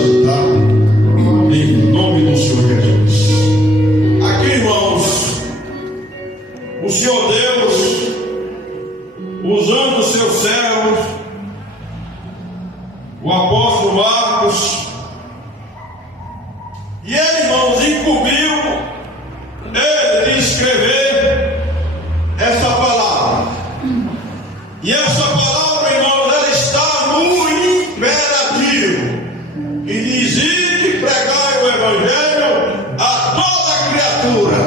ajudar, em nome do Senhor Jesus. Aqui, irmãos, o Senhor Deus, usando os seus servos, o apóstolo Marcos, e ele, irmãos, incumbiu ele de escrever essa palavra. E essa palavra, irmãos, ela está no imperativo, que diz: ide pregai o evangelho a toda criatura.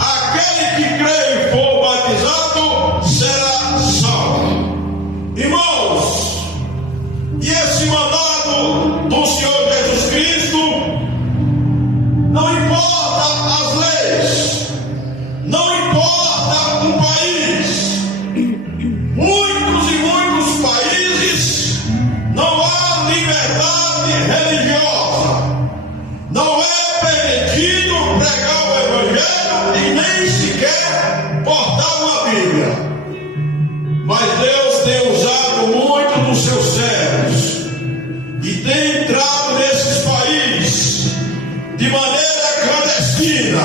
Aquele que crê e for batizado será salvo. Irmãos, e esse mandado do Senhor Jesus Cristo, não importa as leis, não importa o país. Muitos e muitos países não há liberdade religiosa, não é permitido pregar o evangelho e nem sequer portar uma Bíblia. Mas Deus tem usado muito dos seus servos e tem entrado nesses países de maneira clandestina,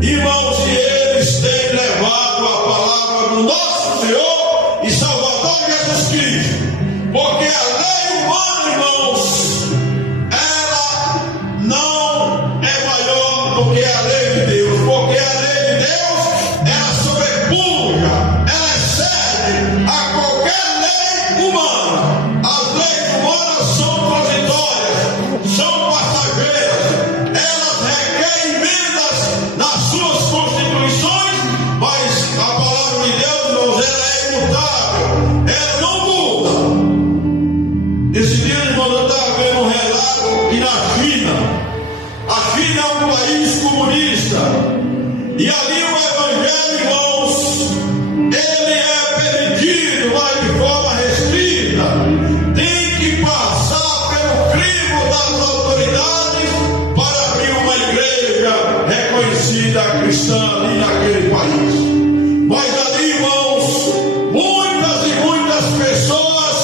irmãos, e eles têm levado a palavra do nosso Senhor e Salvador Jesus Cristo, porque a lei humana, irmãos, ela não é maior do que a lei de Deus, porque a lei de Deus, ela sobrepuja, ela excede a qualquer lei humana. As leis humanas são transitórias, são passageiras, elas requerem emendas nas suas constituições, mas a palavra de Deus, irmãos, ela é imutável, ela não muda. Esse dia, irmão, eu estava vendo um relato que na China é um país comunista, e ali o evangelho, irmãos, ele é permitido, mas de forma restrita, tem que passar pelo crivo das autoridades para abrir uma igreja reconhecida cristã ali naquele país. Mas ali, irmãos, muitas e muitas pessoas,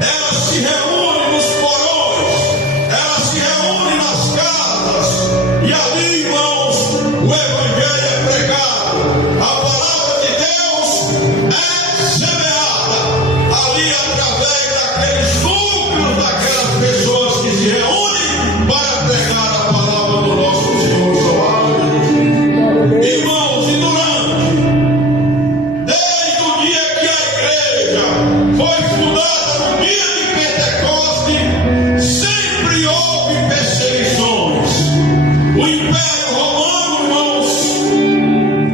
elas se reúnem nos porões, elas se reúnem nas casas, e ali, irmãos, o evangelho é pregado, a palavra de Deus é semeada ali através daqueles núcleos, daquelas pessoas que se reúnem para pregar a palavra do nosso Senhor Salvador. Irmãos, e desde o dia que a igreja foi fundada, no dia de Pentecostes, sempre houve perseguições. O Império Romano, irmãos,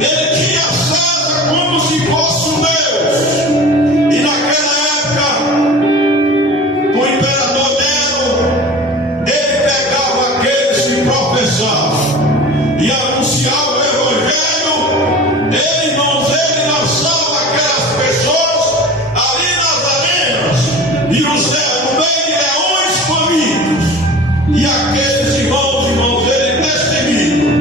ele tinha César como se fosse um Deus. E naquela época, o imperador Nero, ele pegava aqueles que professavam e anunciava o evangelho. Ele, irmãos, ele lançava aquelas pessoas ali nas arenas e os no meio de leões famintos. E aqueles irmãos, ele testemunham.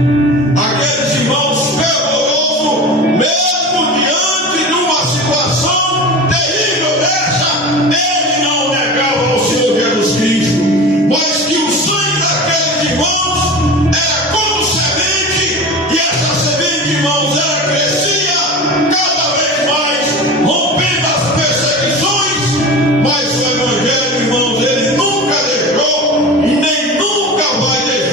Aqueles irmãos fervorosos, mesmo diante de uma situação terrível dessa, ele não negava ao Senhor Jesus Cristo, mas que o sangue daqueles irmãos era como semente, e essa semente, irmãos, ela crescia cada vez mais, rompendo as perseguições. Mas o evangelho, irmãos, ele nunca deixou e nem nunca vai deixar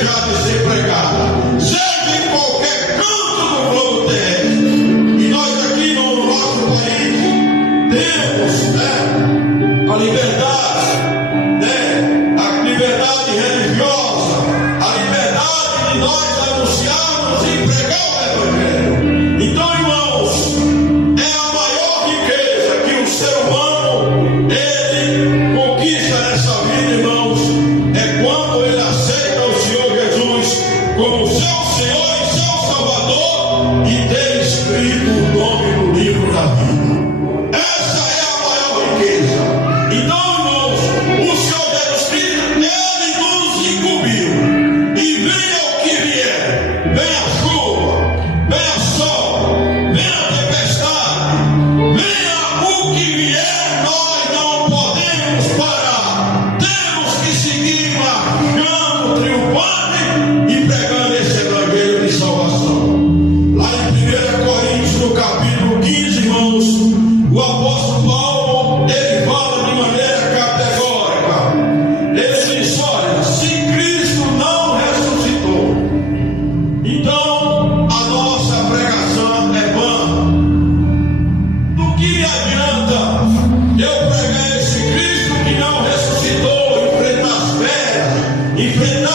enfrentar